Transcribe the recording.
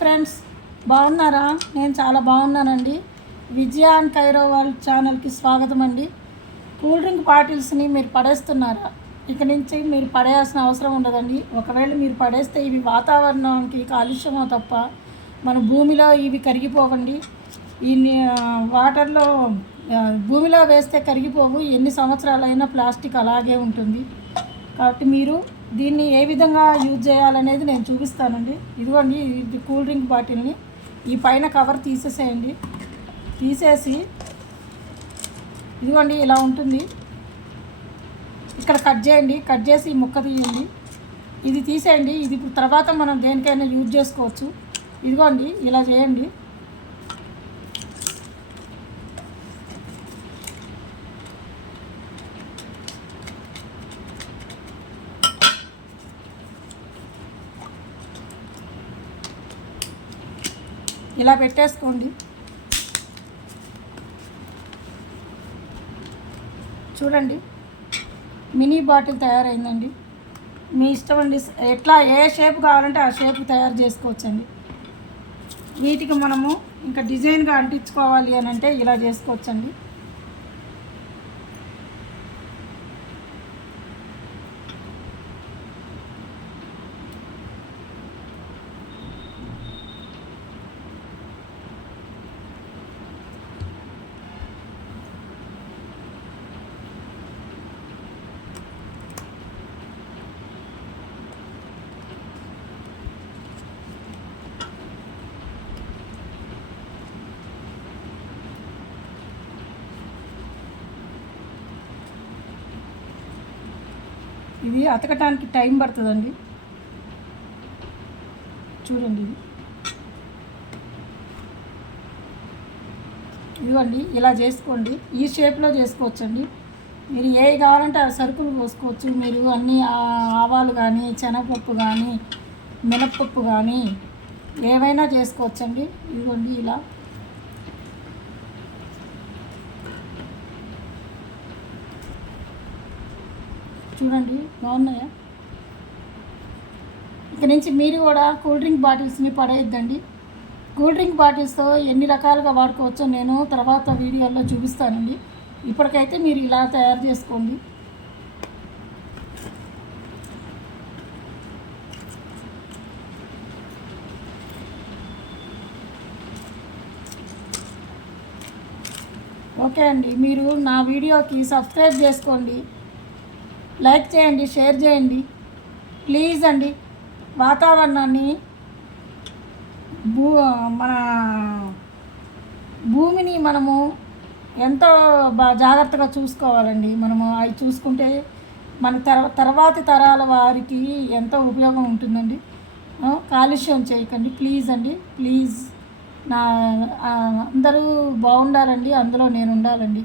Friends, బాగున్నారా? నేను చాలా బాగున్నానండి. విజయ అండ్ కైరో వరల్డ్ ఛానల్కి స్వాగతం అండి. కూల్ డ్రింక్ బాటిల్స్ని మీరు పడేస్తున్నారా? ఇక నుంచి మీరు పడేయాల్సిన అవసరం ఉండదండి. ఒకవేళ మీరు పడేస్తే ఇవి వాతావరణానికి కాలుష్యమో తప్ప మన భూమిలో ఇవి కరిగిపోవండి. ఈ వాటర్లో భూమిలో వేస్తే కరిగిపోవు. ఎన్ని సంవత్సరాలైనా ప్లాస్టిక్ అలాగే ఉంటుంది. కాబట్టి మీరు దీన్ని ఏ విధంగా యూజ్ చేయాలనేది నేను చూపిస్తానండి. ఇదిగోండి, ఇది కూల్ డ్రింక్ బాటిల్ని ఈ పైన కవర్ తీసేసేయండి. తీసేసి ఇదిగోండి ఇలా ఉంటుంది. ఇక్కడ కట్ చేయండి. కట్ చేసి ముక్క తీయండి. ఇది తీసేయండి. ఇది ఇప్పుడు తర్వాత మనం దేనికైనా యూజ్ చేసుకోవచ్చు. ఇదిగోండి ఇలా చేయండి. ఇలా పెట్టేసుకోండి. చూడండి, మినీ బాటిల్ తయారైందండి. మీ ఇష్టం అండి. ఎట్లా ఏ షేప్ కావాలంటే ఆ షేప్ తయారు చేసుకోవచ్చండి. వీటికి మనము ఇంకా డిజైన్గా అంటించుకోవాలి అని అంటే ఇలా చేసుకోవచ్చండి. ఇది అతకటానికి టైం పడుతుందండి. చూడండి, ఇదిగోండి ఇలా చేసుకోండి. ఈ షేప్లో చేసుకోవచ్చండి. మీరు ఏ కావాలంటే ఆ సరుకులు పోసుకోవచ్చు. మీరు అన్ని ఆవాలు కానీ, శనగపప్పు కానీ, మినప్పప్పు కానీ ఏవైనా చేసుకోవచ్చండి. ఇదిగోండి ఇలా చూడండి, బాగున్నాయా? ఇక నుంచి మీరు కూడా కూల్ డ్రింక్ బాటిల్స్ని పడేయద్దండి. కూల్ డ్రింక్ బాటిల్స్తో ఎన్ని రకాలుగా వాడుకోవచ్చో నేను తర్వాత వీడియోలో చూపిస్తానండి. ఇప్పటికైతే మీరు ఇలా తయారు చేసుకోండి. ఓకే అండి, మీరు నా వీడియోకి సబ్స్క్రైబ్ చేసుకోండి, లైక్ చేయండి, షేర్ చేయండి ప్లీజ్ అండి. వాతావరణాన్ని మన భూమిని మనము ఎంతో జాగ్రత్తగా చూసుకోవాలండి. మనము అవి చూసుకుంటే మన తర్వాతి తరాల వారికి ఎంతో ఉపయోగం ఉంటుందండి. కాలుష్యం చేయకండి ప్లీజ్ అండి, ప్లీజ్. నా అందరూ బాగుండాలండి, అందులో నేను ఉండాలండి.